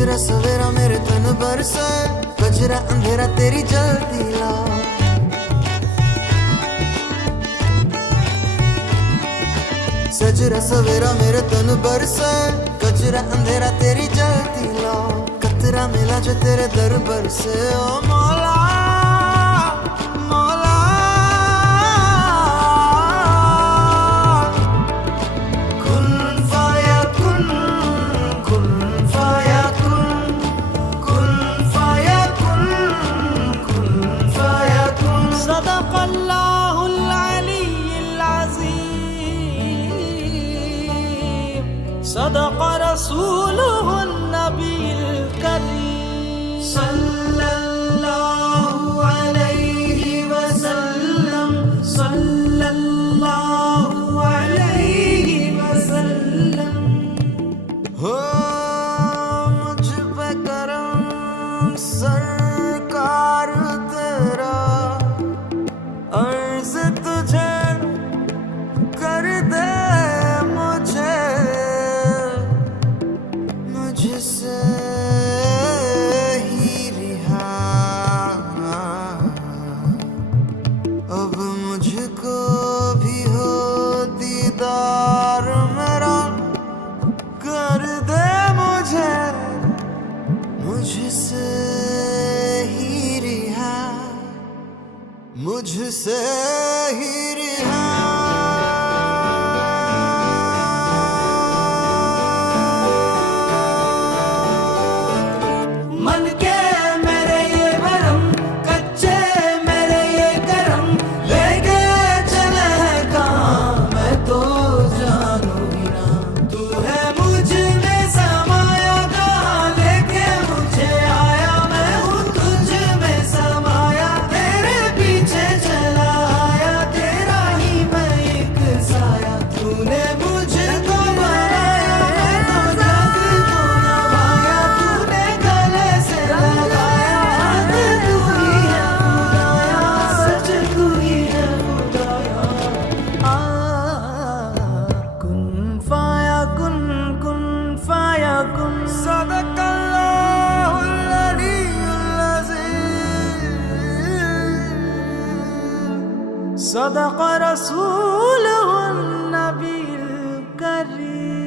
गजरा सवेरा मेरे तन बरसे, गजरा अंधेरा तेरी जलती ला। सजरा सवेरा मेरे तन बरसे, गजरा अंधेरा तेरी जलती ला। कतरा मिला जो तेरे दरबार से ओ मौला मौला। कुन फाया कुन, कुन फाया कुन, कुन फाया कुन, कुन फाया कुन। सदक़ल्लाहुल अलीयुल अज़ीम, सदक़ रसूलुहुन नबीयुल करीम, सल्लल्लाहु अलैहि वसल्लम, सल्लल्लाहु अलैहि वसल्लम। हो मुझ पे करम सरकार तेरा, अर्ज़ तुझे कर दे मुझे, मुझसे ही रिहा। अब मुझको भी हो दीदार मेरा, कर दे मुझे, मुझसे ही रिहा, मुझसे ही रिहा। मन के मेरे ये भरम, कच्चे मेरे ये करम, ले गए चले हैं कहाँ मैं तो जानू ही ना। तू है मुझ में समाया कहाँ, लेके मुझे आया, मैं हूँ तुझ में समाया, तेरे पीछे चला आया, तेरा ही मैं एक साया। तूने मुझको बनाया, मैं तो जग को नभाया, तूने गले से लगाया, हद तू ही है खुदाया, सच तू ही है खुदाया। कुन फाया कुन, कुन फाया कुन। सदक़ल्लाहुल अलीयुल अज़ीम, सदक़ रसूलुहुन नबीयुल करीम।